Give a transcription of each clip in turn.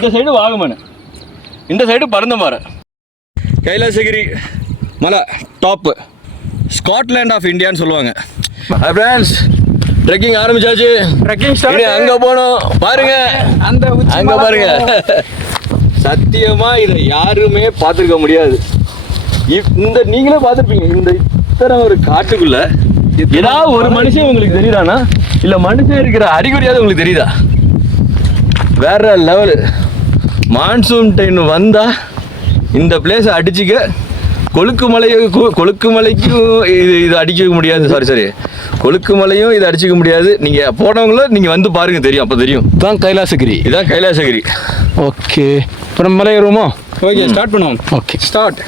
இந்த சைடு வாகமன், இந்த சைடு பரந்தமரம். கைலாசகிரி மலை டாப்பு, ஸ்காட்லாண்ட் ஆஃப் இந்தியான்னு சொல்லுவாங்க. ஃப்ரெண்ட்ஸ், ட்ரெக்கிங் ஆரம்பிச்சாச்சு. Trekking start. அங்கே போனோம் பாருங்க, அங்கே பாருங்க. சத்தியமாக இதை யாருமே பார்த்துருக்க முடியாது. இந்த நீங்களே பார்த்துருப்பீங்க. இந்த இத்தனை ஒரு காட்டுக்குள்ள ஏதாவது ஒரு மனுஷன் உங்களுக்கு தெரியுதானா? இல்லை மனுஷன் இருக்கிற அறிகுறியாவது உங்களுக்கு தெரியுதா? வேற லெவலு. மான்சூன் டைம் வந்தால் இந்த பிளேஸை அடிச்சுக்க கொழுக்குமலைக்கும் இது அடிக்க முடியாது. சாரி கொழுக்குமலையும் இது அடிச்சிக்க முடியாது. நீங்கள் போனவங்களும் நீங்கள் வந்து பாருங்கள், தெரியும். அப்போ தெரியும். இதுதான் கைலாசகிரி. இதுதான் கைலாசகிரி. ஓகே, இப்போ நம்ம மலை ஏறுவோமா? ஓகே, ஸ்டார்ட் பண்ணுவோம். Okay, start.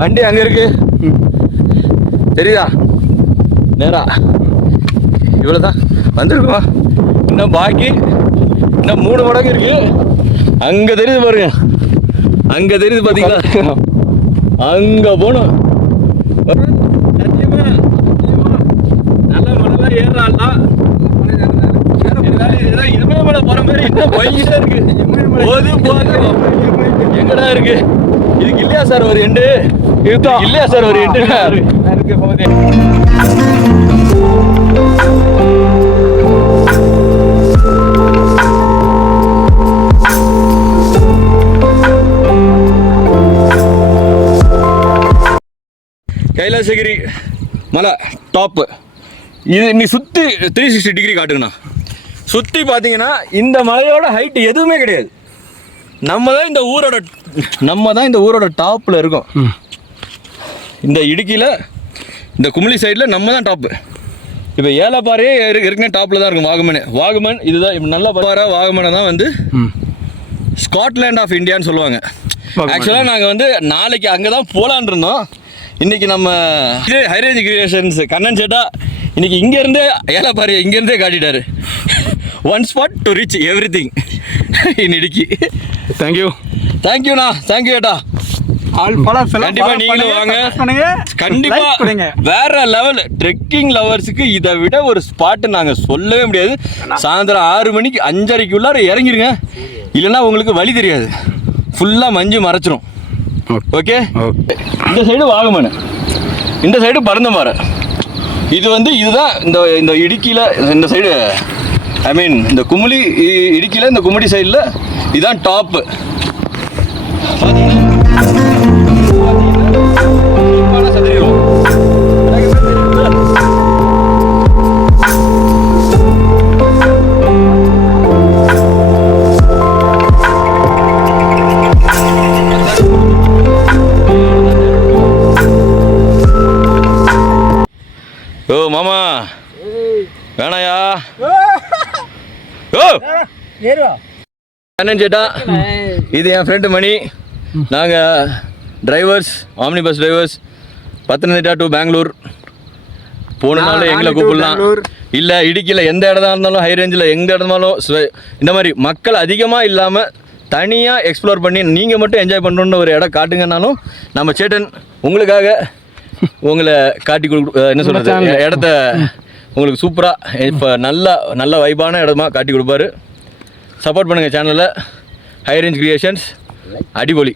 வண்டி அங்கே இருக்கு, தெரியுதா? நேரா இவ்வளோதான் வந்துருக்கோம். இன்னும் பாக்கி இன்னும் 3 மடங்கு இருக்கு. அங்கே தெரியுது பாருங்க, அங்கே தெரியுது பார்த்தீங்களா? அங்கே போகணும். நல்ல மலைலாம் ஏறாலாம். இனிமே மலை போகிற மாதிரி இன்னும் போய்கிட்டே இருக்கு. போது எங்கடா இருக்கு? இதுக்கு இல்லையா சார் ஒரு எண்டு? இதுதான் இல்லையா சார் ஒரு எண்டு இருக்கு போதே. கைலாசகிரி மலை டாப்பு. இது நீ சுற்றி 360 டிகிரி காட்டுங்கண்ணா. சுற்றி பார்த்தீங்கன்னா இந்த மலையோட ஹைட் எதுவுமே கிடையாது. நம்ம தான் இந்த ஊரோட டாப்பில் இருக்கோம். இந்த இடுக்கியில் இந்த குமிளி சைடில் நம்ம தான் டாப்பு. இப்போ ஏலப்பாறையே ஏற்கனவே டாப்பில் தான் இருக்கும். வாகமன் இதுதான். இப்போ நல்ல பாறை வாகமனை தான் வந்து ஸ்காட்லாண்ட் ஆஃப் இந்தியான்னு சொல்லுவாங்க. ஆக்சுவலாக நாங்கள் வந்து நாளைக்கு அங்கே தான் போகலான் இருந்தோம். இன்றைக்கி நம்ம ஹைரேஞ்ச் கிரியேஷன்ஸ் கண்ணன் சேட்டா இன்றைக்கி இங்கேருந்தே ஏலப்பாறையை இங்கேருந்தே காட்டிட்டாரு. One spot to reach everything in Idukki. தேங்க்யூண்ணா, தேங்க்யூ ஏட்டா. கண்டிப்பாக நீங்களும் வாங்க. கண்டிப்பாக வேற லெவல். ட்ரெக்கிங் லவர்ஸுக்கு இதை விட ஒரு ஸ்பாட்டு நாங்கள் சொல்லவே முடியாது. சாயந்தரம் 6 மணிக்கு 5:30க்குள்ளார இறங்கிருங்க. இல்லைன்னா உங்களுக்கு வழி தெரியாது, ஃபுல்லாக மஞ்சு மறைச்சிரும். ஓகே, இந்த சைடு வாகமன், இந்த சைடு பரந்தமரம். இது வந்து இதுதான் இந்த இடுக்கியில் இந்த சைடு, ஐ மீன் இந்த குமுளி இடுக்கியில் இந்த குமுடி சைடில் இதுதான் டாப்பு. ஓ மாமா வேணாயா? ஓ அண்ணன் சேட்டா, இது என் ஃப்ரெண்டு மணி. நாங்கள் drivers, omni bus drivers. Pathanamthitta to Bangalore போனாலும் எங்களை கூப்பிடலாம். இல்லை இடுக்கியில் எந்த இடமா இருந்தாலும், ஹை ரேஞ்சில் எந்த இடமாலும் இந்த மாதிரி மக்கள் அதிகமாக இல்லாமல் தனியாக எக்ஸ்ப்ளோர் பண்ணி நீங்கள் மட்டும் என்ஜாய் பண்ணுறோன்னு ஒரு இடம் காட்டுங்கன்னாலும் நம்ம சேட்டன் உங்களுக்காக உங்களை காட்டி என்ன சொல்கிறது, இடத்த உங்களுக்கு சூப்பராக இப்போ நல்ல வைபான இடமா காட்டி கொடுப்பாரு. சப்போர்ட் பண்ணுங்கள் சேனலில். High range creations அடிபொலி.